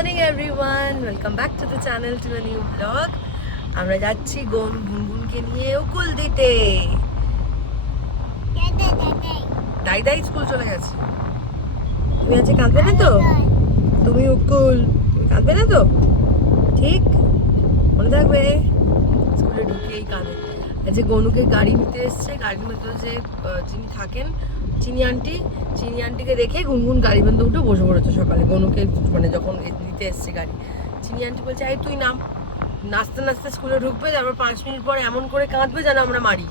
Morning everyone, welcome back to the channel to the new blog. আমরা যাচ্ছি গুনগুনকে নিয়ে উকুল দিতে। দাই দাই স্কুল চলে গেছে। তুমি আজকে কাঁদবে না তো? তুমি উকুল, তুমি কাঁদবে না তো? ঠিক মনে থাকবে। স্কুলে ঢুকেই কাঁদে। আজকে গনুকে গাড়ি নিতে এসছে। গাড়ির মধ্যে যে যিনি থাকেন চিনি আন্টিকে দেখে গুনগুন গাড়ি বন্ধ উঠে বসে পড়েছে সকালে গনুকে, মানে যখন নিতে এসছে গাড়ি। চিনি আন্টি বলছে এই তুই নাম, নাচতে নাচতে স্কুলে ঢুকবে, তারপর 5 মিনিট পর এমন করে কাঁদবে যেন আমরা মারি।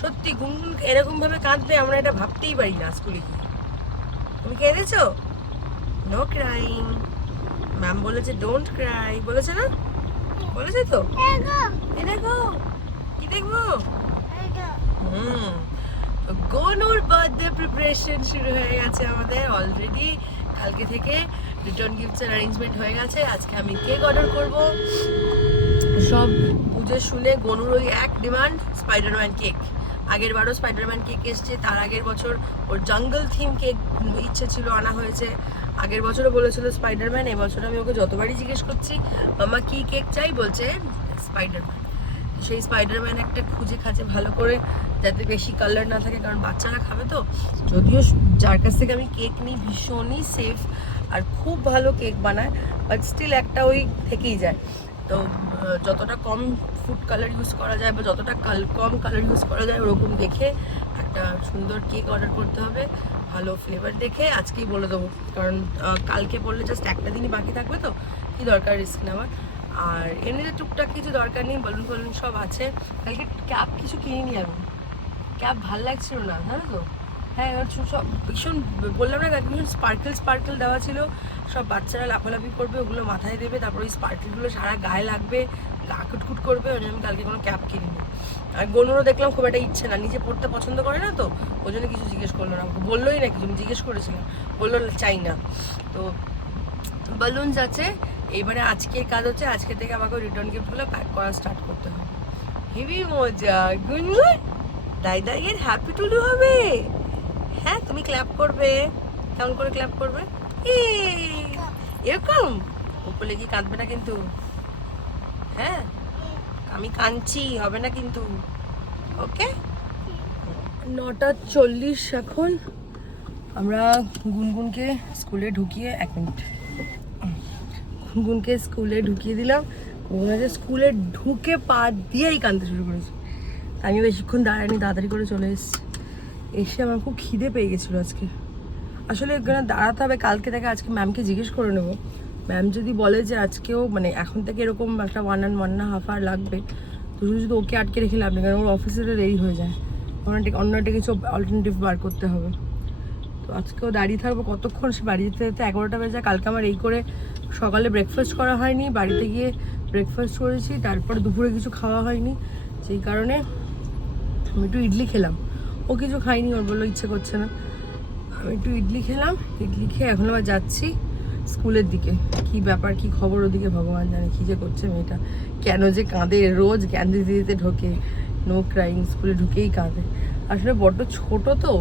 সত্যি গুনগুন এরকমভাবে কাঁদবে আমরা এটা ভাবতেই পারি না। স্কুলে গিয়ে তুমি কেঁদেছো? নো ক্রাইং, ম্যাম বলেছে ডোন্ট ক্রাই, বলেছে না? বলেছে তো। এই দেখো কি দেখবো। গনুর বার্থডে প্রিপারেশন শুরু হয়ে গেছে আমাদের অলরেডি। কালকে থেকে রিটার্ন গিফটসের অ্যারেঞ্জমেন্ট হয়ে গেছে। আজকে আমি কেক অর্ডার করব। সব বুঝে শুনে গনুর ওই এক ডিমান্ড স্পাইডারম্যান কেক। আগের বারও স্পাইডারম্যান কেক এসছে, তার আগের বছর ওর জঙ্গল থিম কেক ইচ্ছে ছিল, আনা হয়েছে। আগের বছরও বলেছিল স্পাইডারম্যান। এবছর আমি ওকে যতবারই জিজ্ঞেস করছি মামা কি কেক চাই, বলছে স্পাইডারম্যান। সেই স্পাইডারম্যান একটা খুঁজে খাচ্ছে ভালো করে, যাতে বেশি কালার না থাকে, কারণ বাচ্চারা খাবে তো। যদিও যার কাছ থেকে আমি কেক নিই ভীষণই সেফ আর খুব ভালো কেক বানায়, বাট স্টিল একটা ওই থেকেই যায়। তো যতটা কম ফুড কালার ইউজ করা যায় বা যতটা কম কালার ইউজ করা যায় ওরকম দেখে একটা সুন্দর কেক অর্ডার করতে হবে, ভালো ফ্লেভার দেখে। আজকেই বলে দেবো, কারণ কালকে বললে জাস্ট একটা দিনই বাকি থাকবে, তো কি দরকার রিস্ক নেওয়ার। আর এমনিতে টুকটাক কিছু দরকার নেই, বলুন ফলুন সব আছে। কালকে ক্যাপ কিছু কিনিনি আমি, ক্যাপ ভাল লাগছিল না, জানো তো। হ্যাঁ সব ভীষণ বললাম না, ভীষণ স্পার্কেল দেওয়া ছিল। সব বাচ্চারা লাফালাফি করবে, ওগুলো মাথায় দেবে, তারপর ওই স্পার্কেলগুলো সারা গায়ে লাগবে, গা কুটকুট করবে। ওই জন্য আমি কালকে কোনো ক্যাপ কিনিনি। আর গনুরও দেখলাম খুব একটা ইচ্ছে না, নিজে পড়তে পছন্দ করে না, তো ওই জন্য কিছু জিজ্ঞেস করলো না। বললোই না কিছু, আমি জিজ্ঞেস করেছিলাম, বললো চাই না। তো বালুনস আছে। এইবারে আজকের কাজ হচ্ছে, আজকে থেকে আমাকে রিটার্ন গিফটগুলো প্যাক করা স্টার্ট করতে হবে। হেভি মজা। গুনগুন দাইয়ের হ্যাপি টুলু হবে। হ্যাঁ তুমি ক্ল্যাপ করবে। কেমন করে ক্ল্যাপ করবে? এরকম উপলে কি কাঁদবে না কিন্তু। হ্যাঁ আমি কাঁদছি, হবে না কিন্তু। ওকে 9:40 এখন। আমরা গুনগুনকে স্কুলে ঢুকিয়ে, 1 মিনিট, গুনগুনকে স্কুলে ঢুকিয়ে দিলাম। গুনগুন স্কুলে ঢুকে পা দিয়েই কাঁদতে শুরু করেছে। আমি বেশিক্ষণ দাঁড়াইনি, তাড়াতাড়ি করে চলে এসে আমার খুব খিদে পেয়ে গেছিলো আজকে। আসলে এখানে দাঁড়াতে হবে, কালকে থেকে আজকে ম্যামকে জিজ্ঞেস করে নেবো। ম্যাম যদি বলে যে আজকেও মানে এখন থেকে এরকম একটা 1.5 আওয়ার লাগবে, তো শুধু ওকে আটকে রেখে লাভ নেই, কারণ ওর অফিসে দেরি হয়ে যায়। অন্য একটা কিছু অল্টারনেটিভ বার করতে হবে। তো আজকেও দাঁড়িয়ে থাকবো কতক্ষণ, সে বাড়ি যেতে যেতে 11টা বেজে। কালকে আমার এই করে সকালে ব্রেকফাস্ট করা হয়নি, বাড়িতে গিয়ে ব্রেকফাস্ট করেছি, তারপর দুপুরে কিছু খাওয়া হয়নি, সেই কারণে আমি একটু ইডলি খেলাম। ও কিছু খাইনি, ওর বললো ইচ্ছে করছে না। আমি একটু ইডলি খেলাম, ইডলি খেয়ে এখন আবার যাচ্ছি স্কুলের দিকে। কি ব্যাপার কি খবর ওদিকে ভগবান জানে, কি যে করছে মেয়েটা, কেন যে কাঁদে রোজ, জ্ঞান দিতে ঢোকে। নো ক্রাইং, স্কুলে ঢুকেই কাঁদে। আসলে বড্ড ছোট তো,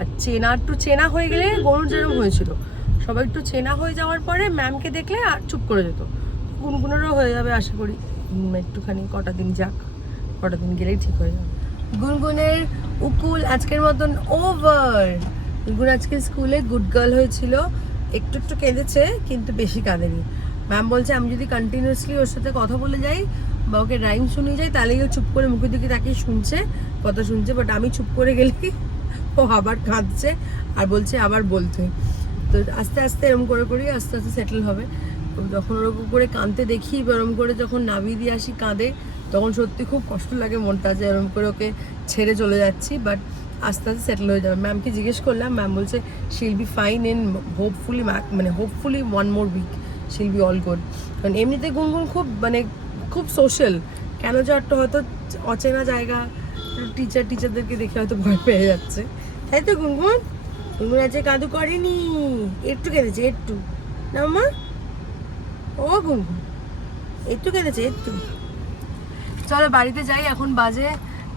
আর একটু চেনা হয়ে গেলে গরুর যেরকম হয়েছিল, সবাই একটু চেনা হয়ে যাওয়ার পরে ম্যামকে দেখলে আর চুপ করে যেত। গুনগুনেরও হয়ে যাবে আশা করি, একটুখানি কটা দিন যাক, কটা দিন গেলেই ঠিক হয়ে যাবে। গুনগুনের উকুল আজকের মতন ওভার। গুনগুন আজকে স্কুলে গুড গার্ল হয়েছিল, একটু কেঁদেছে কিন্তু বেশি কাঁদেনি। ম্যাম বলছে আমি যদি কন্টিনিউয়াসলি ওর সাথে কথা বলে যাই বা ওকে রাইম শুনিয়ে যাই, তাহলেই ও চুপ করে মুখের দিকে তাকিয়ে শুনছে, কথা শুনছে। বাট আমি চুপ করে গেলে ও আবার কাঁদছে আর বলছে আবার বলতে। তো আস্তে আস্তে এরম করে করেই আস্তে আস্তে সেটেল হবে। তো যখন ওরকম করে কাঁদতে দেখি, এরম করে যখন নামিয়ে দিয়ে আসি কাঁদে, তখন সত্যি খুব কষ্ট লাগে মনটা, যে এরম করে ওকে ছেড়ে চলে যাচ্ছি। বাট আস্তে আস্তে সেটেল হয়ে যাবে। ম্যামকে জিজ্ঞেস করলাম, ম্যাম বলছে শিল be fine in hopefully 1 more week শিল বি অল গুড। কারণ এমনিতে গুনগুন খুব সোশ্যাল, কেন যে একটা হয়তো অচেনা জায়গা, টিচারদেরকে দেখে হয়তো ভয় পেয়ে যাচ্ছে, তাই তো। গুনগুন আজকে কাদু করেনি, একটু কেঁদেছে, একটু না মা। ও গুনগুন একটু কেঁদেছে, একটু। চলো বাড়িতে যাই, এখন বাজে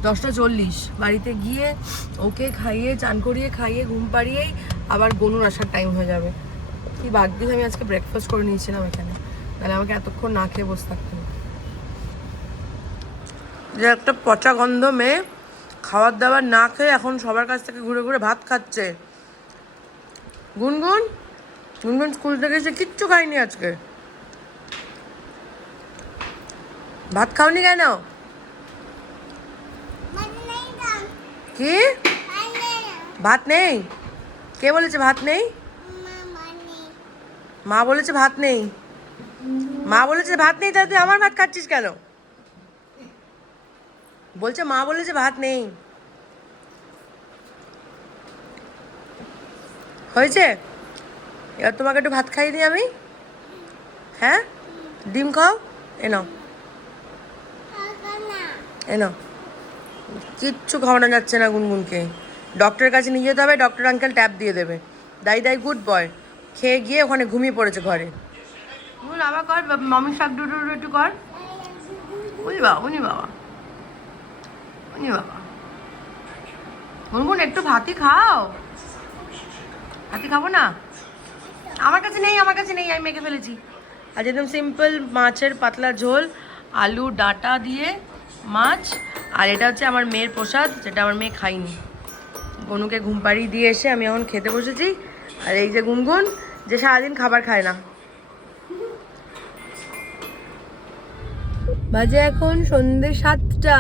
10:40। বাড়িতে গিয়ে ওকে খাইয়ে চান করিয়ে খাইয়ে ঘুম পাড়িয়েই আবার গনুর আসার টাইম হয়ে যাবে। কি ভাগ্যিস আমি আজকে ব্রেকফাস্ট করে নিয়েছিলাম এখানে, তাহলে আমাকে এতক্ষণ না খেয়ে বসে থাকতে হতো। যে একটা পচা গন্ধ মেয়ে খাবার দাবার না খেয়ে এখন সবার কাছ থেকে ঘুরে ঘুরে ভাত খাচ্ছে। গুনগুন গুনগুন স্কুল থেকে এসে কিচ্ছু খাইনি আজকে। ভাত খাওনি কেন? কি ভাত নেই? কে বলেছে ভাত নেই? মা বলেছে ভাত নেই। মা বলেছে ভাত নেই, তাহলে তুই আমার ভাত খাচ্ছিস কেন? বলছে মা বলেছে ভাত নেই। হয়েছে, এবার তোমাকে একটু ভাত খাইয়ে দিই আমি। হ্যাঁ, ডিম খাও, এনাও এনাও। কিচ্ছু খাওয়ানো যাচ্ছে না গুনগুনকে, ডক্টরের কাছে নিয়ে যেতে হবে, ডক্টর আঙ্কেল ট্যাব দিয়ে দেবে। দাই দাই গুড বয়, খেয়ে গিয়ে ওখানে ঘুমিয়ে পড়েছে ঘরে। আবার কর, মামির শাক ডুডু একটু কর। উনি বাবা উনি বাবা উনি বাবা। গুনগুন একটু ভাতই খাও। ভাতই খাবো না? আমার কাছে নেই, আমার কাছে নেই, আমি মেখে ফেলেছি। আজ একদম সিম্পল মাছের পাতলা ঝোল, আলু ডাঁটা দিয়ে মাছ। আর এটা হচ্ছে আমার মেয়ের প্রসাদ, যেটা আমার মেয়ে খাইনি। গনুকে ঘুম পাড়িয়ে দিয়ে এসে আমি এখন খেতে বসেছি। আর এই যে গুনগুন, যে সারাদিন খাবার খায় না। বাজে এখন সন্ধ্যে 7টা।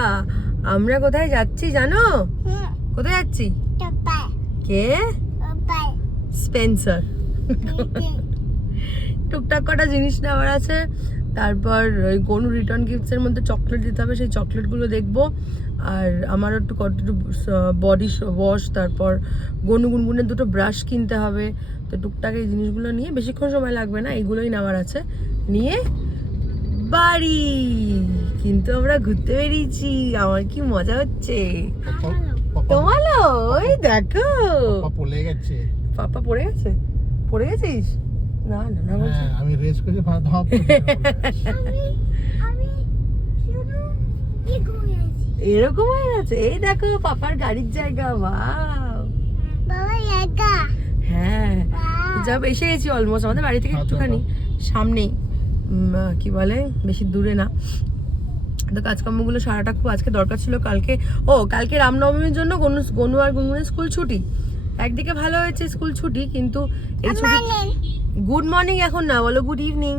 আমরা কোথায় যাচ্ছি জানো? কোথায় যাচ্ছি? কে? স্পেন্সার। টুকটাক কটা জিনিস নেওয়ার আছে। তারপর ওই গনু রিটার্ন গিফটসের মধ্যে চকলেট দিতে হবে, সেই চকলেটগুলো দেখবো। আর আমারও একটু বডি ওয়াশ, তারপর গনু গুনগুনের 2টো ব্রাশ কিনতে হবে। তো টুকটাক এই জিনিসগুলো নিয়ে বেশিক্ষণ সময় লাগবে না, এইগুলোই নেওয়ার আছে। নিয়ে বাড়ি কিন্তু আমরা ঘুরতে বেরিয়েছি, আমার কি মজা হচ্ছে। তোমারও ওই দেখো পড়ে গেছে। পাপা পড়ে গেছে? পড়ে গেছিস? না না না, বলছি আমি রেস করে এরকম হয়ে গেছে। এই দেখো পাপার গাড়ির জায়গা। ওয়াও হ্যাঁ, যাব এসে গেছি অলমোস্ট। আমাদের বাড়ি থেকে একটুখানি সামনেই, কি বলে বেশি দূরে না। তো কাজকর্মগুলো সারাটা খুব আজকে দরকার ছিল। কালকে রামনবমীর জন্য গনু আর গুনগুনের স্কুল ছুটি। একদিকে ভালো হয়েছে স্কুল ছুটি, কিন্তু এই ছুটি গুড মর্নিং এখন না, বলো গুড ইভিনিং।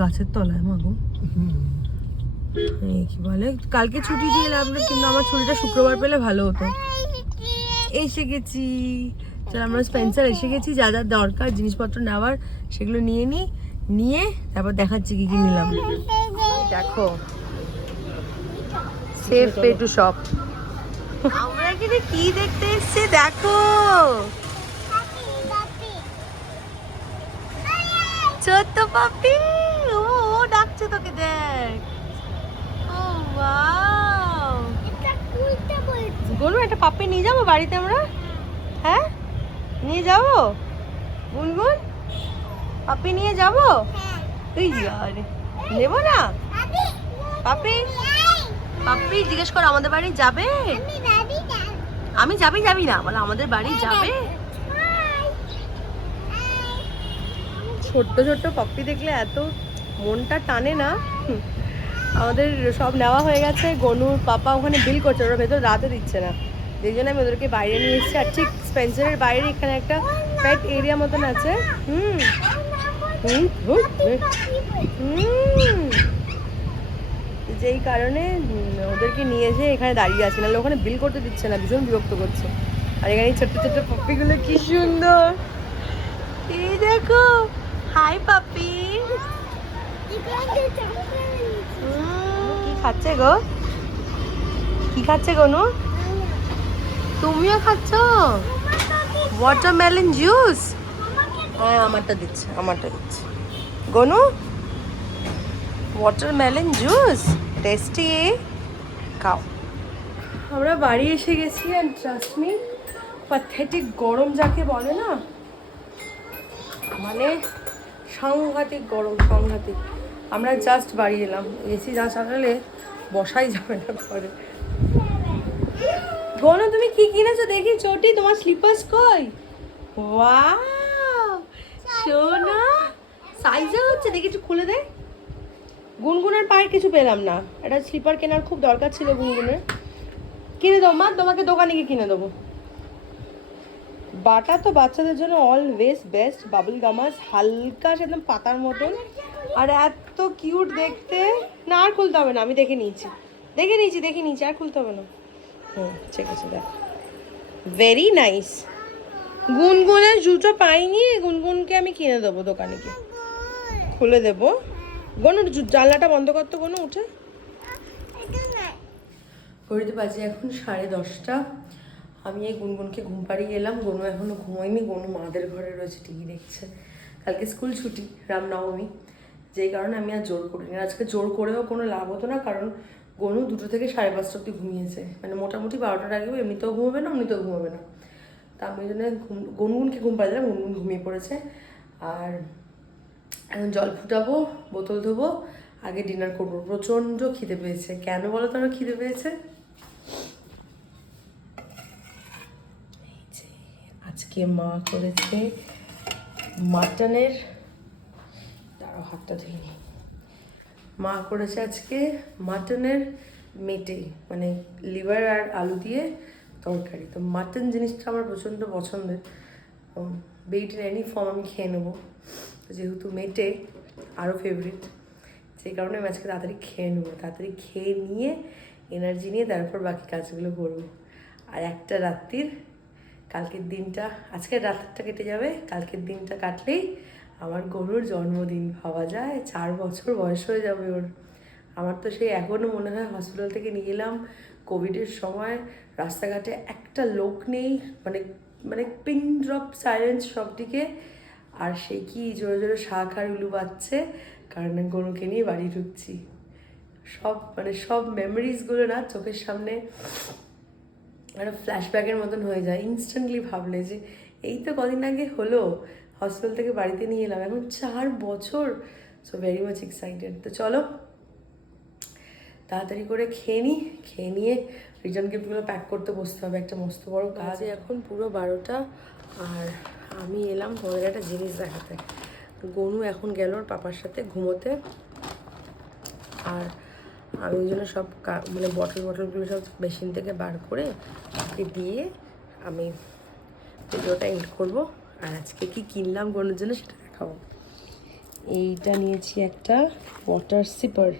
গাছের তলায় মাগো, কি বলে কালকে ছুটি দিয়ে লাভ না, কিন্তু আমার ছুটিটা শুক্রবার পেলে ভালো হতো। এসে গেছি, চল আমরা স্পেন্সার এসে গেছি। যা যা দরকার জিনিসপত্র নেওয়ার সেগুলো নিয়ে তারপর দেখাচ্ছি কি কি নিলাম। দেখো সেফ পে টু শপ। আমরা এখানে কি দেখতে এসেছি দেখো, ছোট্ট পাপি। ও ডাকছে তোকে, দেখ। ও ওয়াও, গনু একটা পাপি নিয়ে যাবো বাড়িতে আমরা? হ্যাঁ নিয়ে যাবো গুনগুন, পাপি নিয়ে যাবো? তুই নেবো না পাপি জিজ্ঞেস কর আমাদের বাড়ি যাবে? আমি যাবি না বলে আমাদের বাড়ি যাবে। ছোট্ট ছোট্ট পাপ্পি দেখলে এত মনটা টানে না। আমাদের সব নেওয়া হয়ে গেছে। গনুর পাপা ওখানে বিল করছে, ওরা ভেতর রাতে দিচ্ছে না, যেই জন্য আমি ওদেরকে বাইরে নিয়ে এসেছি। আর ঠিক স্পেন্সারের বাইরে এখানে একটা পেট এরিয়া মতন আছে। যেই কারণে ওদেরকে নিয়ে এসে এখানে দাঁড়িয়ে আছে, নাহলে ওখানে বিল করতে দিচ্ছে না, ভীষণ বিরক্ত করছে। আর এখানে ছোট্ট ছোট্ট পাপ্পিগুলো কি সুন্দর, এই দেখো। হাই পাপি, কি খাচ্ছে গো? কি খাচ্ছে গনু? তুমিও খাচ্ছ ওয়াটারমেলন জুস? হ্যাঁ আমারটা দিচ্ছে গনু, ওয়াটারমেলন জুস টেস্টি, খাও। আমরা বাড়ি এসে গেছি। অ্যান্ড ট্রাস্ট মি, প্যাথেটিক গরম যাকে বলে না, মানে সাংঘাতিক গরম, সাংঘাতিক। আমরা জাস্ট বাড়ি এলাম, এসি যা চালালে বসাই যাবে না ঘরে। গনু তুমি কি কিনেছো দেখি চটি, তোমার স্লিপার্স কই? ওয়াও সোনা, সাইজও হচ্ছে, দেখি একটু খুলে দে। গুনগুনের পায়ে কিছু পেলাম না, একটা স্লিপার কেনার খুব দরকার ছিল গুনগুনের। কিনে দেবো মা, তোমাকে দোকানে গিয়ে কিনে দেবো। বাটা তো বাচ্চাদের জন্য অলওয়েজ বেস্ট, বাবল গামাস, হালকা একদম পাতার মতন, আর এত কিউট দেখতে। না আর খুলতে হবে না, আমি দেখে নিয়েছি, আর খুলতে হবে না। ঠিক আছে, দেখো ভেরি নাইস। গুনগুনের জুতো পাইনি, গুনগুনকে আমি কিনে দেবো দোকানে গিয়ে, খুলে দেবো। গনু জানলাটা বন্ধ করতো, গনু উঠে। ঘড়িতে বাজে এখন 10:30। আমি এই গুনগুনকে ঘুম পাড়িয়ে এলাম, গনু এখনো ঘুমোয়নি, গনু মাদের ঘরে রয়েছে টিভি দেখছে। কালকে স্কুল ছুটি, রামনবমী, যেই কারণে আমি আর জোর করিনি। আজকে জোর করেও কোনো লাভ হতো না, কারণ গনু 2টো থেকে 5:30 অব্দি ঘুমিয়েছে, মানে মোটামুটি 12টার আগেও এমনিতেও ঘুমাবে না, অমনিতেও ঘুমাবে না। তা আমি ওই জন্য গুনগুনকে ঘুম পাড়িয়ে দিলাম, গুনগুন ঘুমিয়ে পড়েছে। আর এখন জল ফুটাবো, বোতল ধোবো, আগে ডিনার করবো। প্রচণ্ড খিদে পেয়েছে। কেন বলো তো আমার খিদে পেয়েছে? আজকে মা করেছে মাটনের, তারও হাতটা ধুইনি, মা করেছে আজকে মাটনের মেটে, মানে লিভার আর আলু দিয়ে তরকারি। তো মাটন জিনিসটা আমার প্রচণ্ড পছন্দের, বেইট ইন এনি ফর্ম আমি খেয়ে নেবো, যেহেতু মেটে আরও ফেভারিট, সেই কারণে আমি আজকে তাড়াতাড়ি খেয়ে নেবো। তাড়াতাড়ি খেয়ে নিয়ে এনার্জি নিয়ে তারপর বাকি কাজগুলো করবো। আর একটা রাত্রির, কালকের দিনটা, আজকের রাতটা কেটে যাবে, কালকের দিনটা কাটলেই আমার গরুর জন্মদিন। ভাবা যায় 4 বছর বয়স হয়ে যাবে ওর। আমার তো সেই এখনও মনে হয় হসপিটাল থেকে নিয়ে এলাম কোভিডের সময়, রাস্তাঘাটে একটা লোক নেই, মানে মানে পিন ড্রপ সাইলেন্স সবদিকে, আর সে কি জোরে জোরে শাঁখ আর উলু বাজছে, কারণ গরুকে নিয়ে বাড়ি ঢুকছি। সব মেমোরিজগুলো না চোখের সামনে একটা ফ্ল্যাশব্যাকের মতন হয়ে যায় ইনস্ট্যান্টলি ভাবলে, যে এই তো কদিন আগে হলো হসপিটাল থেকে বাড়িতে নিয়ে এলাম, এখন 4 বছর। So very much excited. তো চলো তাড়াতাড়ি করে খেয়ে নিয়ে রিটার্ন গিফটগুলো প্যাক করতে বসতে হবে, একটা মস্ত বড় কাজ। এখন পুরো 12টা, আর আমি এলাম তোমাদের একটা জিনিস দেখাতে। গনু এখন গেল ওর পাপার সাথে ঘুমোতে, আর আমি ওই জন্য সব মানে বটলগুলো সব মেশিন থেকে বার করে ওকে দিয়ে আমি ভিডিওটা এন্ড করবো। আর আজকে কি কিনলাম গনুর জন্য সেটা দেখাবো। এইটা নিয়েছি একটা ওয়াটার সিপার,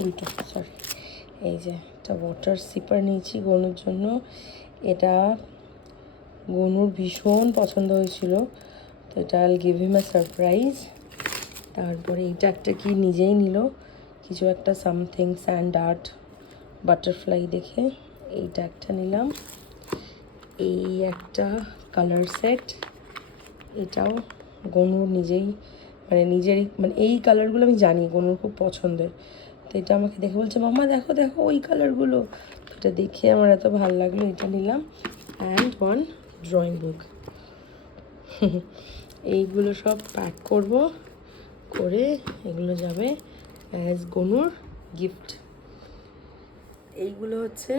উল্টো সরি, এই যে একটা ওয়াটার সিপার নিয়েছি গনুর জন্য। এটা গনুর ভীষণ পছন্দ হয়েছিল, তো এটা আইল গিভ হিম আ সারপ্রাইজ। তারপরে এইটা একটা কি নিজেই নিল, কিছু একটা সামথিং স্যান্ড আর্ট বাটারফ্লাই দেখে এইটা একটা নিলাম। এই একটা কালার সেট, এটাও গনুর নিজেরই, মানে এই কালারগুলো আমি জানি গনুর খুব পছন্দের, তো এটা আমাকে দেখে বলছে মাম্মা দেখো দেখো ওই কালারগুলো, তো এটা দেখে আমার এত ভালো লাগলো, এটা নিলাম। And one drawing book. এইগুলো সব প্যাক করব, করে এগুলো যাবে অ্যাজ গনুর গিফট। এইগুলো হচ্ছে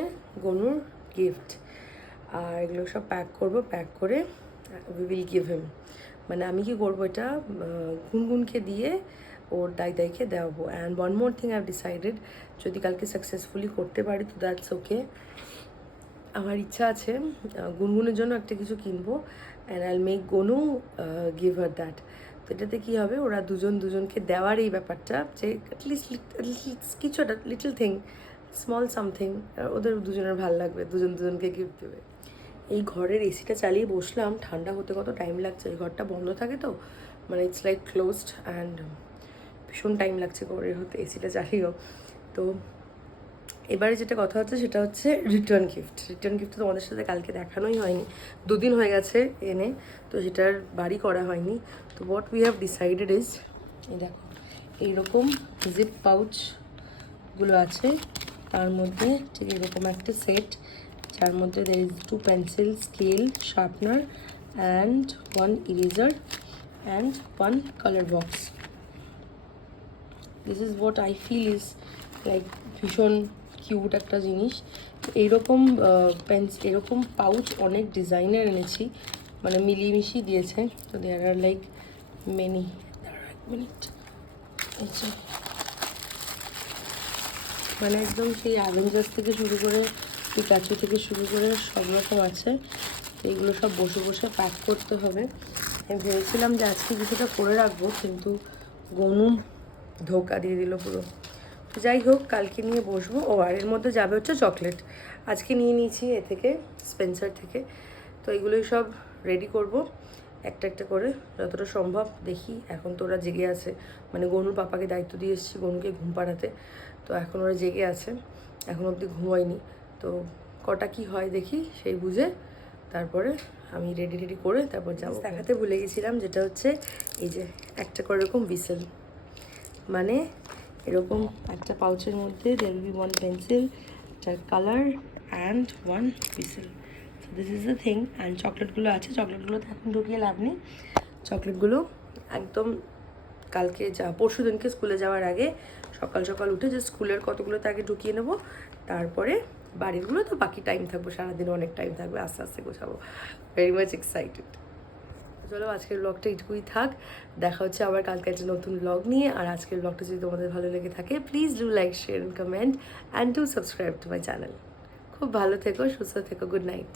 গনুর গিফট, আর এগুলো সব প্যাক করব, প্যাক করে উই উইল গিভ হিম। মানে আমি কি করবো, এটা গুনগুনকে দিয়ে ওর দাইকে দেওয়াবো। And one more thing I have decided, যদি কালকে সাকসেসফুলি করতে পারি তো দ্যাটস ওকে। আমার ইচ্ছা আছে গুনগুনের জন্য একটা কিছু কিনবো, অ্যান্ড আইল make Gonu give her that. তো এটাতে কী হবে, ওরা দুজনকে দেওয়ার এই ব্যাপারটা, যে অ্যাটলিস্ট কিছু একটা লিটল থিং, স্মল সামথিং, ওদের দুজনের ভালো লাগবে, দুজনকে গিফট দেবে। এই ঘরের এসিটা চালিয়ে বসলাম, ঠান্ডা হতে কত টাইম লাগছে, এই ঘরটা বন্ধ থাকে তো, মানে ইটস লাইক ক্লোজড, অ্যান্ড ভীষণ টাইম লাগছে ঘরের হতে এসিটা চালিয়েও। তো এবারে যেটা কথা হচ্ছে সেটা হচ্ছে রিটার্ন গিফট তো তোমাদের সাথে কালকে দেখানোই হয়নি, 2 দিন হয়ে গেছে এনে, তো সেটার বাড়ি করা হয়নি। তো what we have decided is, এই দেখো এইরকম জিপ পাউচগুলো আছে, তার মধ্যে ঠিক এরকম একটা সেট, যার মধ্যে there is 2 pencil, scale, sharpener and 1 eraser and 1 color box. This is what I feel is like ভীষণ কিউট একটা জিনিস। এইরকম এরকম পাউচ অনেক ডিজাইনের এনেছি, মানে মিলিয়ে মিশিয়ে দিয়েছে। তো দেয়ার আর লাইক মেনি। এক মিনিট, মানে একদম সেই অ্যাভেঞ্জার্স থেকে শুরু করে পিকাচু থেকে শুরু করে সব রকম আছে। তো এইগুলো সব বসে বসে প্যাক করতে হবে। আমি ভেবেছিলাম যে আজকে কিছুটা করে রাখবো, কিন্তু গনু ধোকা দিয়ে দিল পুরো। তো যাই হোক, কালকে নিয়ে বসবো। ও আর এর মধ্যে যাবে হচ্ছে চকলেট। আজকে নিয়ে নিয়েছি এ থেকে, স্পেন্সার থেকে। তো এগুলোই সব রেডি করব একটা একটা করে যতটা সম্ভব। দেখি, এখন তো ওরা জেগে আছে, মানে গনুর পাপাকে দায়িত্ব দিয়ে এসেছি গনুকে ঘুম পাড়াতে। তো এখন ওরা জেগে আছে, এখন অবধি ঘুমায়নি। তো কটা কি হয় দেখি, সেই বুঝে তারপরে আমি রেডি করে তারপর যাবো। দেখাতে ভুলে গেছিলাম, যেটা হচ্ছে এই যে একটা করে এরকম বিসেল, মানে এরকম একটা পাউচের মধ্যে there will be one pencil, একটা কালার অ্যান্ড ওয়ান বিসেল। So this is the thing. And চকলেটগুলো আছে, চকলেটগুলো তো এখন ঢুকিয়ে লাভ নেই। চকলেটগুলো একদম কালকে পরশু দিনকে স্কুলে যাওয়ার আগে সকাল সকাল উঠে যে স্কুলের কতগুলোতে আগে ঢুকিয়ে নেবো, তারপরে বাড়িরগুলো তো বাকি টাইম থাকবো, সারাদিন অনেক টাইম থাকবে, আস্তে আস্তে গোছাবো। Very much excited. চলো আজকের ব্লগটা এইটুকুই থাক, দেখা হচ্ছে আবার কালকে একটা নতুন ব্লগ নিয়ে। আর আজকের ব্লগটা যদি তোমাদের ভালো লেগে থাকে, please do like, share and comment and do subscribe to my channel. খুব ভালো থেকো, সুস্থ থেকো, গুড নাইট।